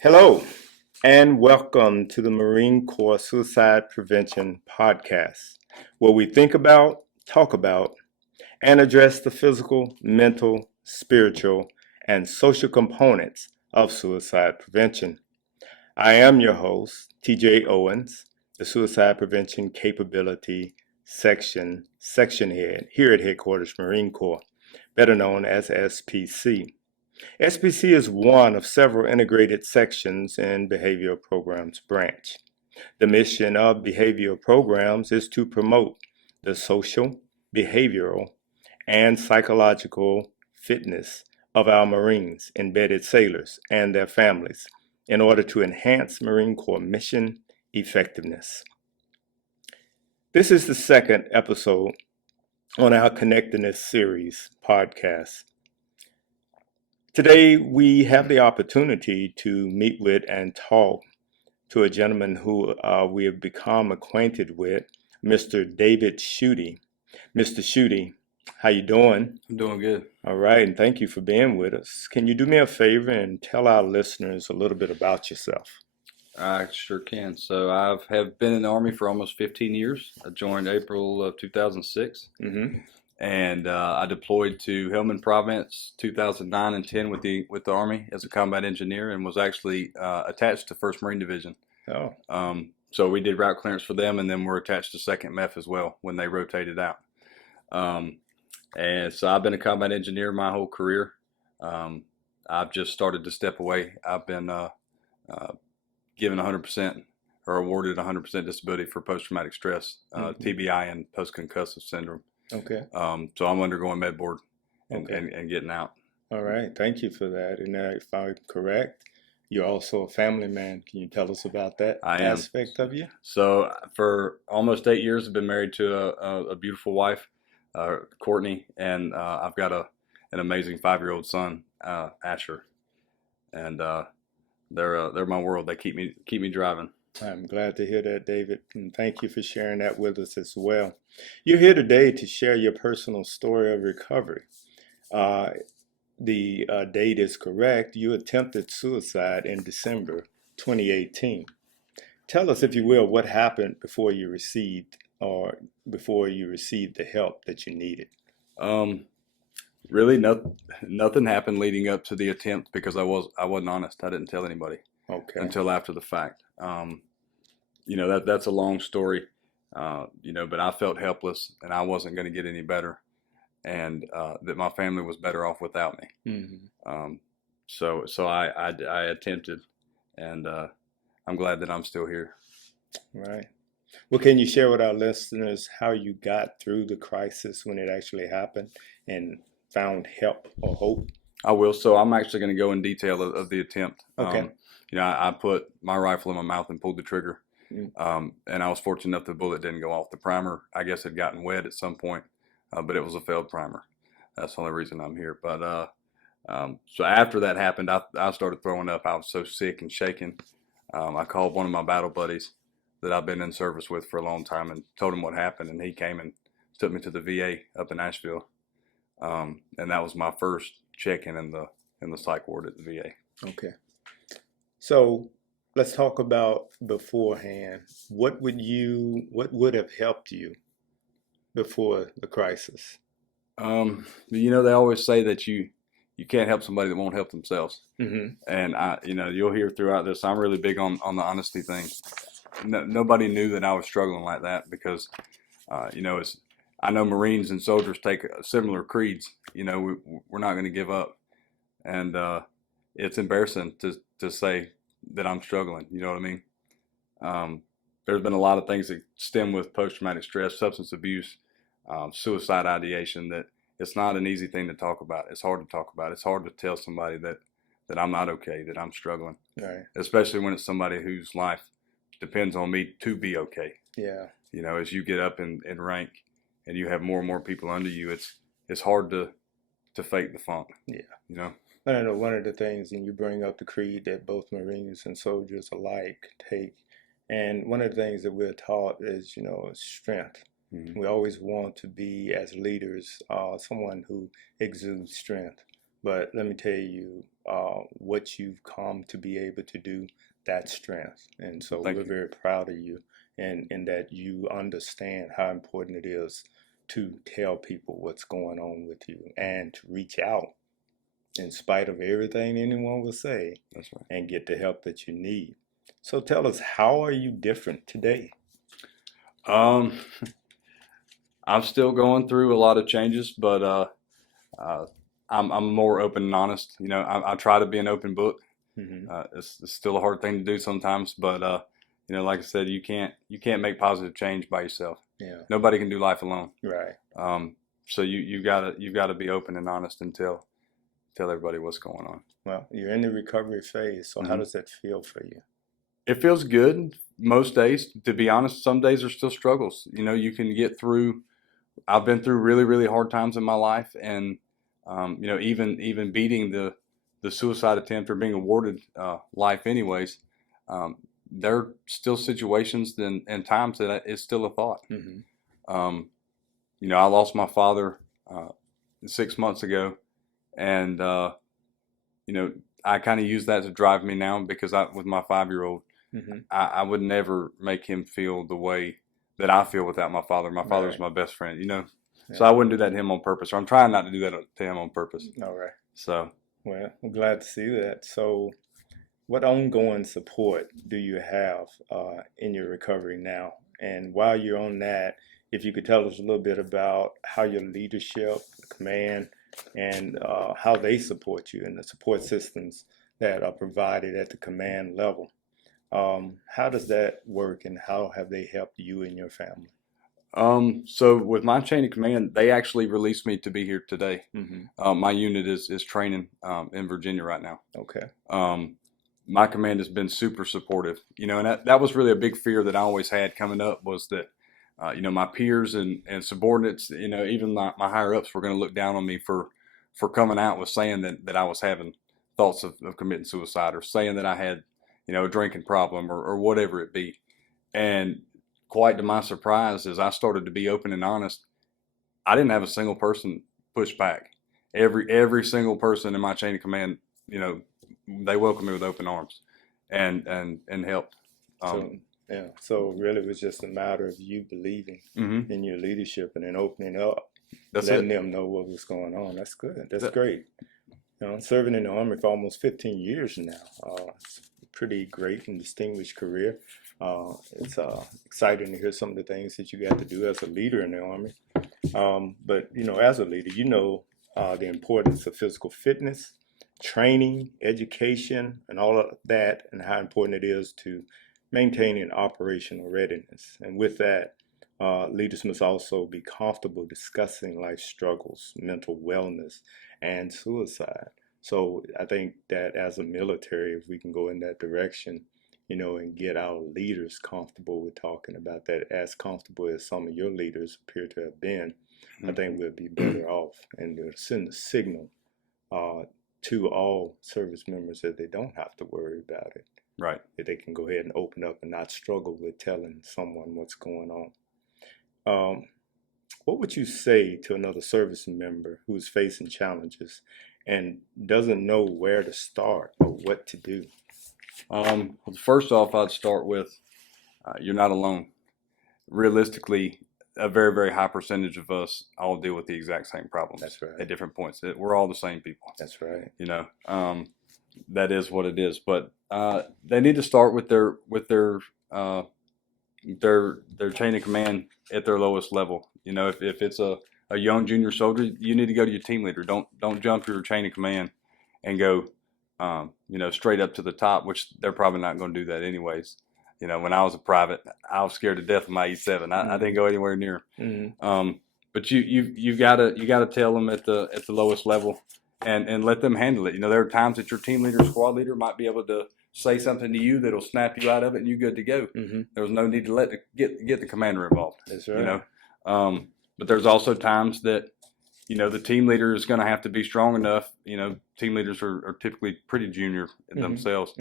Hello, and welcome to the Marine Corps Suicide Prevention Podcast, where we think about, talk about, and address the physical, mental, spiritual, and social components of suicide prevention. I am your host, TJ Owens, the Suicide Prevention Capability Section Head here at Headquarters Marine Corps, better known as SPC. SPC is one of several integrated sections in Behavioral Programs Branch. The mission of behavioral programs is to promote the social, behavioral, and psychological fitness of our Marines, embedded sailors, and their families in order to enhance Marine Corps mission effectiveness. This is the second episode on our Connectedness series podcast. Today, we have the opportunity to meet with and talk to a gentleman who we have become acquainted with, Mr. David Shooty. Mr. Shooty, how you doing? I'm doing good. All right, and thank you for being with us. Can you do me a favor and tell our listeners a little bit about yourself? I sure can. So I have been in the Army for almost 15 years. I joined April of 2006. And I deployed to Helmand Province 2009 and 10 with the Army as a combat engineer, and was actually attached to 1st Marine Division. Oh. So we did route clearance for them, and then we're attached to 2nd MEF as well when they rotated out. And so I've been a combat engineer my whole career. I've just started to step away. I've been given 100% or awarded 100% disability for post-traumatic stress, TBI, and post-concussive syndrome. Okay. So I'm undergoing med board and getting out. All right. Thank you for that. And if I'm correct, you're also a family man. Can you tell us about that aspect of you? So for almost 8 years, I've been married to a beautiful wife, Courtney, and I've got an amazing 5-year-old son, Asher, and they're my world. They keep me driving. I'm glad to hear that, David, and thank you for sharing that with us as well. You're here today to share your personal story of recovery. The date is correct. You attempted suicide in December 2018. Tell us, if you will, what happened before you received the help that you needed. Really, nothing happened leading up to the attempt because I wasn't honest. I didn't tell anybody. Okay. Until after the fact. That's a long story, but I felt helpless and I wasn't going to get any better, and that my family was better off without me. So I attempted, and I'm glad that I'm still here. Right. Well, can you share with our listeners how you got through the crisis when it actually happened and found help or hope? I will. So I'm actually going to go in detail of the attempt. Okay. I put my rifle in my mouth and pulled the trigger. And I was fortunate enough the bullet didn't go off. The primer, I guess, had gotten wet at some point, but it was a failed primer. That's the only reason I'm here. But so after that happened, I started throwing up. I was so sick and shaking. I called one of my battle buddies that I've been in service with for a long time and told him what happened, and he came and took me to the VA up in Asheville. And that was my first check-in in the psych ward at the VA. Okay. So let's talk about beforehand. What would have helped you before the crisis? They always say that you can't help somebody that won't help themselves. And you'll hear throughout this, I'm really big on the honesty thing. Nobody knew that I was struggling like that because, I know Marines and soldiers take similar creeds. We're not going to give up. And it's embarrassing to say that I'm struggling. You know what I mean? There's been a lot of things that stem with post-traumatic stress, substance abuse, suicide ideation, that it's not an easy thing to talk about. It's hard to talk about. It's hard to tell somebody that I'm not okay, that I'm struggling. Right. Especially when it's somebody whose life depends on me to be okay. Yeah. As you get up in rank and you have more and more people under you, it's hard to fake the funk. Yeah. I know one of the things, and you bring up the creed that both Marines and soldiers alike take, And one of the things that we're taught is, strength. We always want to be, as leaders, someone who exudes strength. But let me tell you, what you've come to be able to do, that's strength. And so Thank we're you. very proud of you, and in that you understand how important it is to tell people what's going on with you and to reach out in spite of everything anyone will say. That's right. And get the help that you need. So tell us, how are you different today? I'm still going through a lot of changes, but I'm more open and honest. I try to be an open book. It's still a hard thing to do sometimes, but like I said, you can't make positive change by yourself. Yeah. Nobody can do life alone. Right. So you've got to be open and honest and tell everybody what's going on. Well, you're in the recovery phase, so how does that feel for you? It feels good most days. To be honest, some days are still struggles. You can get through. I've been through really, really hard times in my life, and even beating the suicide attempt or being awarded life anyways. There are still situations and times that it's still a thought. I lost my father 6 months ago, and I kind of use that to drive me now, because with my 5-year-old, I would never make him feel the way that I feel without my father. My father was my best friend, so I wouldn't do that to him on purpose, or I'm trying not to do that to him on purpose. All right. So, well, I'm glad to see that. So, what ongoing support do you have in your recovery now? And while you're on that, if you could tell us a little bit about how your leadership, command, and how they support you and the support systems that are provided at the command level. How does that work, and how have they helped you and your family? So with my chain of command, they actually released me to be here today. My unit is training in Virginia right now. Okay. My command has been super supportive, and that was really a big fear that I always had coming up, was that, my peers and subordinates, even my higher ups were going to look down on me for coming out with saying that I was having thoughts of committing suicide, or saying that I had, a drinking problem, or whatever it be. And quite to my surprise, as I started to be open and honest, I didn't have a single person push back. Every single person in my chain of command, they welcomed me with open arms and helped. So really it was just a matter of you believing in your leadership and then opening up, letting them know what was going on. That's good. That's great. Serving in the Army for almost 15 years now. It's a pretty great and distinguished career. It's exciting to hear some of the things that you got to do as a leader in the Army. But, as a leader, the importance of physical fitness, training, education, and all of that, and how important it is to maintaining operational readiness. And with that, leaders must also be comfortable discussing life struggles, mental wellness, and suicide. So I think that as a military, if we can go in that direction, and get our leaders comfortable with talking about that, as comfortable as some of your leaders appear to have been, I think we'll be better off, and to send a signal to all service members that they don't have to worry about it. Right. That they can go ahead and open up and not struggle with telling someone what's going on. What would you say to another service member who is facing challenges and doesn't know where to start or what to do? Well, first off, I'd start with you're not alone. Realistically, a very, very high percentage of us all deal with the exact same problems. That's right. At different points. We're all the same people. That's right. That is what it is. But they need to start with their chain of command at their lowest level. If it's a young junior soldier, you need to go to your team leader. Don't jump your chain of command and go straight up to the top, which they're probably not going to do that anyways. When I was a private, I was scared to death of my E7. I didn't go anywhere near. But you've got to tell them at the lowest level and let them handle it. There are times that your team leader, squad leader might be able to say something to you that'll snap you out of it, and you're good to go. There was no need to get the commander involved. That's right. But there's also times that the team leader is going to have to be strong enough. Team leaders are typically pretty junior themselves,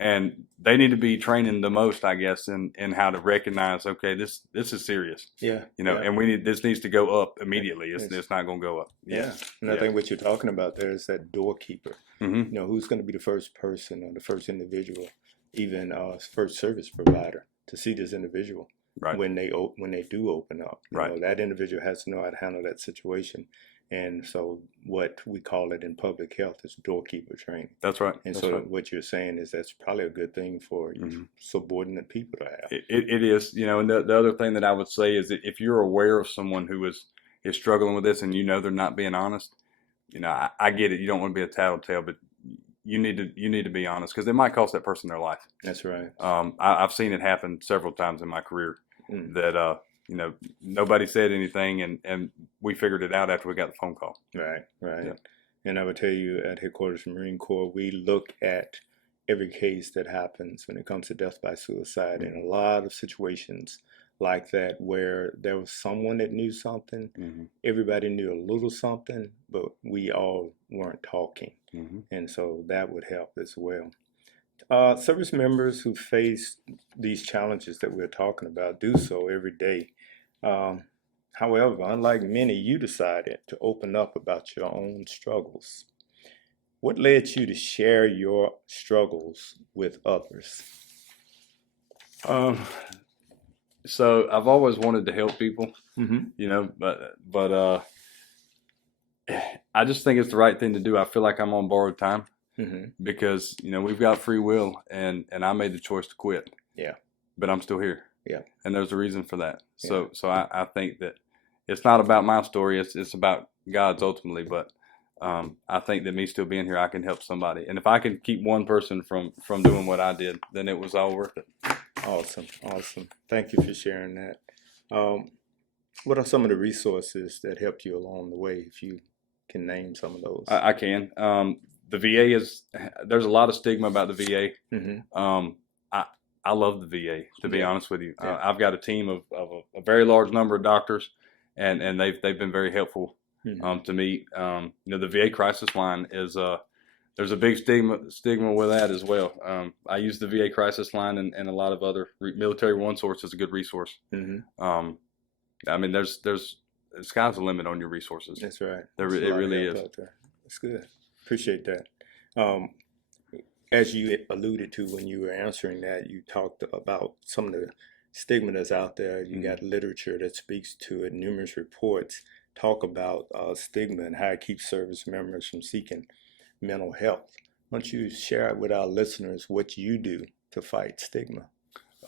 and they need to be training the most, I guess, in how to recognize, okay, this is serious. Yeah. And this needs to go up immediately. It's not going to go up. Yeah. And I think what you're talking about there is that doorkeeper. Mm-hmm. Who's going to be the first person or the first individual, even first service provider, to see this individual when they do open up. That individual has to know how to handle that situation. And so what we call it in public health is doorkeeper training. That's right. And what you're saying is that's probably a good thing for subordinate people to have. It is, and the other thing that I would say is that if you're aware of someone who is struggling with this and they're not being honest, I get it. You don't want to be a tattletale, but you need to be honest, because it might cost that person their life. That's right. I've seen it happen several times in my career that nobody said anything, and we figured it out after we got the phone call. Right. Yeah. And I would tell you, at headquarters of Marine Corps, we look at every case that happens when it comes to death by suicide, in a lot of situations like that where there was someone that knew something, everybody knew a little something, but we all weren't talking. And so that would help as well. Service members who face these challenges that we're talking about do so every day. However, unlike many, you decided to open up about your own struggles. What led you to share your struggles with others? So I've always wanted to help people, but I just think it's the right thing to do. I feel like I'm on borrowed time because, we've got free will, and I made the choice to quit. Yeah. But I'm still here. Yeah. And there's a reason for that. Yeah. So I think that it's not about my story. It's about God's ultimately. But I think that me still being here, I can help somebody. And if I can keep one person from doing what I did, then it was all worth it. Awesome. Thank you for sharing that. What are some of the resources that helped you along the way, if you can name some of those? I can. The VA there's a lot of stigma about the VA. I love the VA, to be honest with you. I've got a team of a very large number of doctors, and they've been very helpful to me. The VA crisis line is there's a big stigma with that as well. I use the VA crisis line and a lot of other military one source is a good resource. There's the sky's the limit on your resources. That's right. It really is. That's good. Appreciate that. As you alluded to when you were answering that, you talked about some of the stigma that's out there. You got literature that speaks to it. Numerous reports talk about stigma and how it keeps service members from seeking mental health. Why don't you share with our listeners what you do to fight stigma?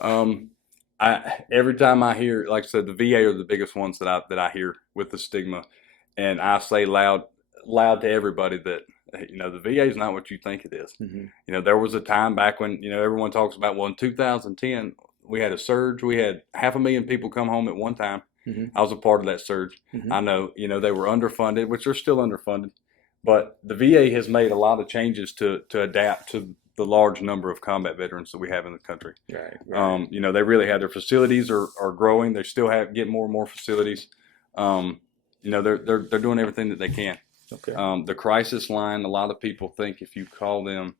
Every time I hear, like I said, the VA are the biggest ones that I hear with the stigma, and I say loud to everybody that the VA is not what you think it is. There was a time back when everyone talks about, well, in 2010 we had a surge. We had 500,000 people come home at one time. I was a part of that surge. I know they were underfunded, which they're still underfunded, but the VA has made a lot of changes to adapt to the large number of combat veterans that we have in the country. Right. They really have, their facilities are growing. They still get more and more facilities. They're doing everything that they can. Okay. The crisis line, a lot of people think if you call them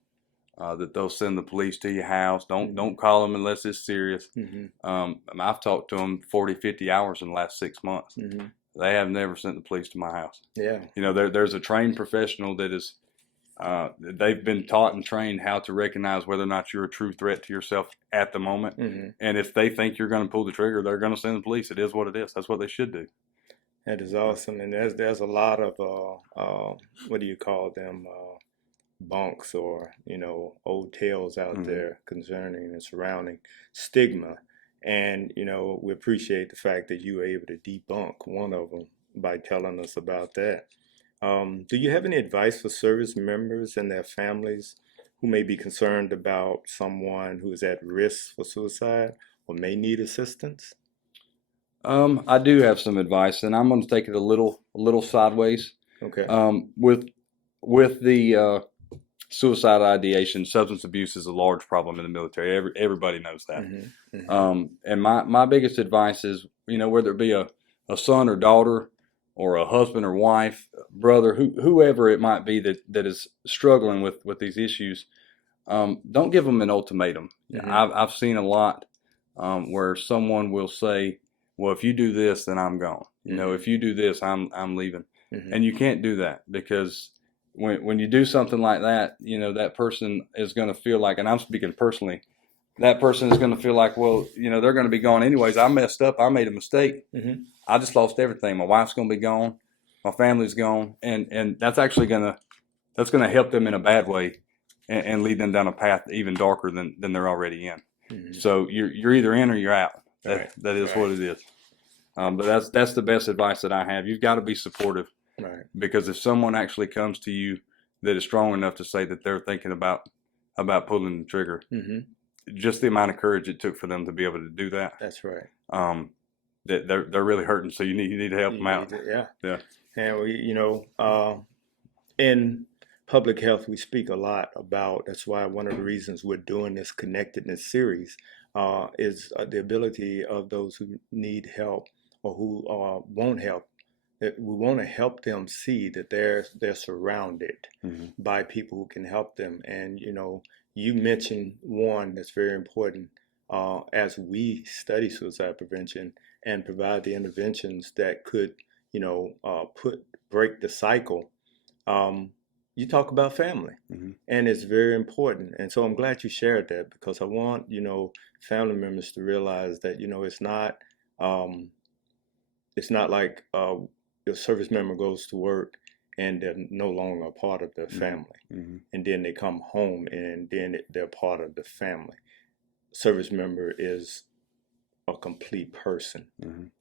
that they'll send the police to your house. Don't call them unless it's serious. I've talked to them 40, 50 hours in the last 6 months. They have never sent the police to my house. Yeah. There's a trained professional that is, they've been taught and trained how to recognize whether or not you're a true threat to yourself at the moment. And if they think you're going to pull the trigger, they're going to send the police. It is what it is. That's what they should do. That is awesome. And there's a lot of, what do you call them, bunks or, old tales out there concerning and surrounding stigma. And, we appreciate the fact that you were able to debunk one of them by telling us about that. Do you have any advice for service members and their families who may be concerned about someone who is at risk for suicide or may need assistance? I do have some advice, and I'm going to take it a little sideways. Okay. With the suicide ideation, substance abuse is a large problem in the military. Everybody knows that. And my biggest advice is, whether it be a son or daughter, or a husband or wife, brother, whoever it might be that is struggling with these issues, don't give them an ultimatum. Mhm. I've seen a lot where someone will say, well, if you do this, then I'm gone. You know, if you do this, I'm leaving. And you can't do that, because when you do something like that, you know, that person is going to feel like, and I'm speaking personally, that person is going to feel like, well, you know, they're going to be gone anyways. I messed up. I made a mistake. I just lost everything. My wife's going to be gone. My family's gone. And that's actually going to help them in a bad way, and lead them down a path even darker than they're already in. So you're either in or you're out. That is what it is. But that's the best advice that I have. You've got to be supportive, because if someone actually comes to you that is strong enough to say that they're thinking about pulling the trigger, just the amount of courage it took for them to be able to do that. That's right. That they're really hurting, so you need to help them out. Yeah. And we, you know, in public health, we speak a lot about. That's why one of the reasons we're doing this connectedness series is the ability of those who need help or who won't help. That we want to help them see that they're surrounded by people who can help them. And you know, you mentioned one that's very important as we study suicide prevention and provide the interventions that could, you know, break the cycle. You talk about family, and it's very important. And so I'm glad you shared that, because I want, you know, family members to realize that, you know, it's not like your service member goes to work and they're no longer a part of their family, and then they come home and then they're part of the family. Service member is a complete person,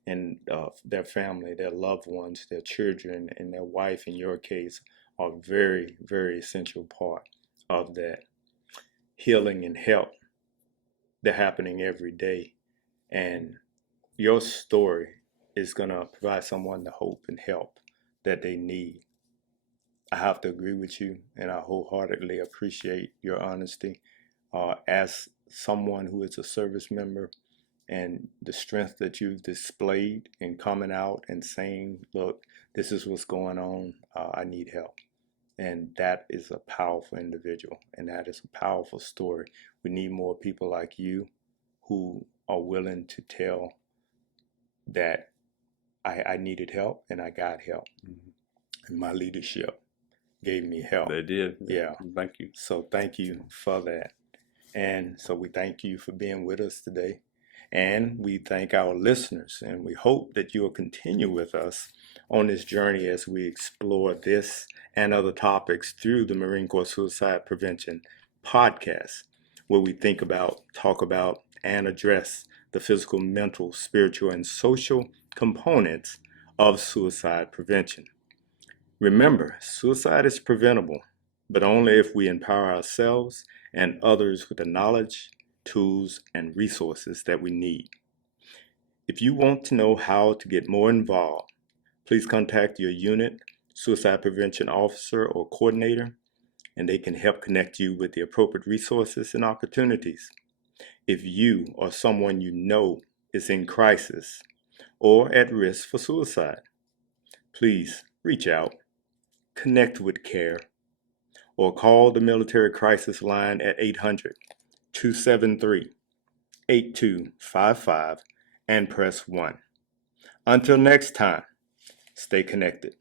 and their family, their loved ones, their children, and their wife, in your case, are very, very essential part of that healing and help. They're happening every day, and your story is going to provide someone the hope and help that they need. I have to agree with you, and I wholeheartedly appreciate your honesty as someone who is a service member, and the strength that you've displayed in coming out and saying, look, this is what's going on, I need help. And that is a powerful individual, and that is a powerful story. We need more people like you who are willing to tell that I needed help and I got help. And my leadership gave me help. They did. Yeah. Thank you. So thank you for that. And so we thank you for being with us today. And we thank our listeners, and we hope that you will continue with us on this journey as we explore this and other topics through the Marine Corps Suicide Prevention podcast, where we think about, talk about, and address the physical, mental, spiritual, and social components of suicide prevention. Remember, suicide is preventable, but only if we empower ourselves and others with the knowledge, tools, and resources that we need. If you want to know how to get more involved, please contact your unit, suicide prevention officer, or coordinator, and they can help connect you with the appropriate resources and opportunities. If you or someone you know is in crisis or at risk for suicide, please reach out, connect with CARE, or call the military crisis line at 800-273-8255 and press 1. Until next time, stay connected.